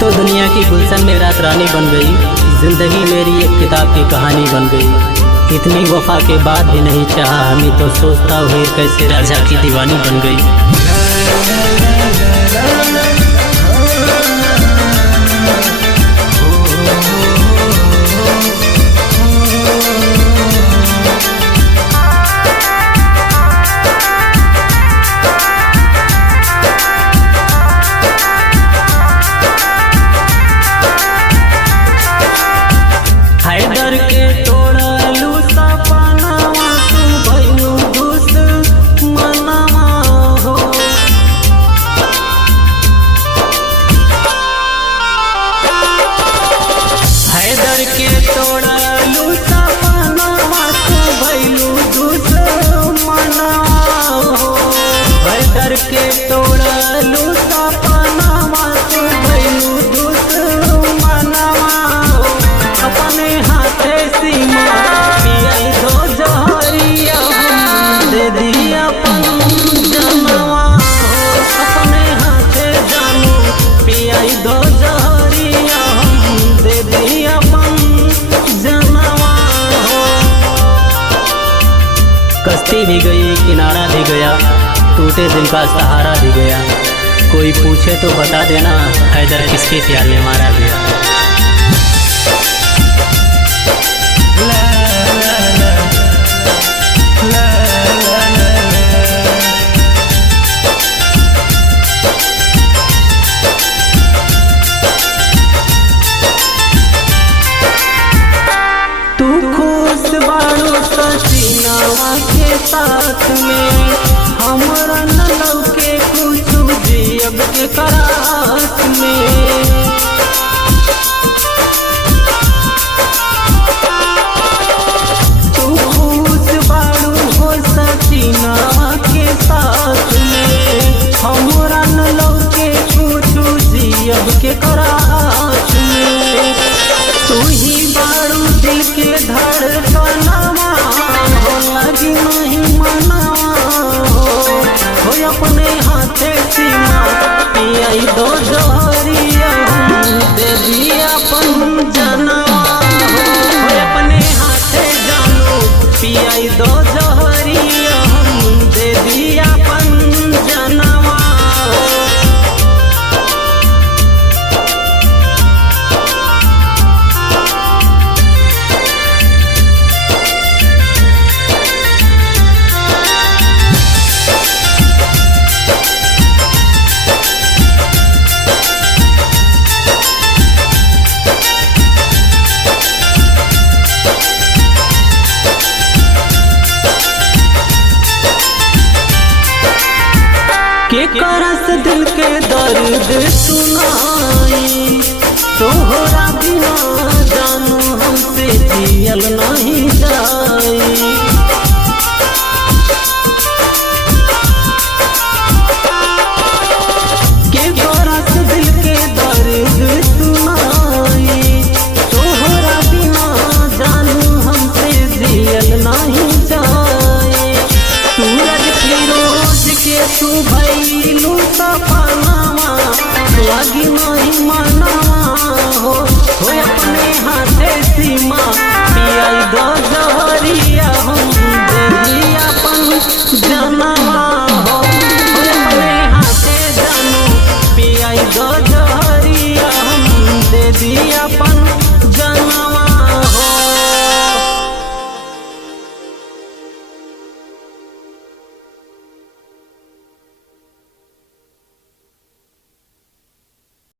तो दुनिया की गुलशन में रात रानी बन गई, जिंदगी मेरी एक किताब की कहानी बन गई। इतनी वफा के बाद भी नहीं चाहा हमें, तो सोचता हुए कैसे राजा की दीवानी बन गई। हैदर के तोड़लू सपनावा तू भइलू दुश्मनवा हो। हैदर के तोड़लू सपनावा तू भइलू दुश्मनवा हो। हैदर के तोड़लू सपनावा तू भइलू दुश्मनवा हो। अपने हाथे सीमा पियाई दो जहरिया हम दे दिया अपन जनवा हो। अपने हाथे जानू पियाई दो जहरिया हम दे दिया अपन जनवा हो। कश्ती भी गई, किनारा भी गया, टूटे दिल का सहारा भी गया। कोई पूछे तो बता देना, हैदर किसके प्यार में मारा गया। तू खुश बाड़ू सचिनवा के साथ में, हमरा न लौके कुछ जियब के करात में। तू खुश बाड़ू हो सचिनवा के साथ में, हमरा न लौके कुछ जियब के करात में। तू ही बाड़ू दिल के धड़कनवा हो, लगी नहीं मनवा हो। अपने हाथे सीमा पियाई दो जहरिया हम दे दिया अपन जनवा हो। अपने हाथे जानू पियाई दो जहरिया हम दे दिया अपन जनवा हो। के करस दिल के दर्द सुनाई, तोहरा बिना जानू हमसे जियल नहीं जाई। के करस दिल के दर्द सुनाई, तोहरा बिना जानू हमसे जियल नहीं जाई। सूरज फिरोज के तू भइलू सपनावा, लगी नहीं मनवा हो। अपने हाथे सीमा पियाई दो जहरिया हम दे दिया अपन जनवा हो। अपने हाथे जानू पियाई दो जहरिया हम दे दिया।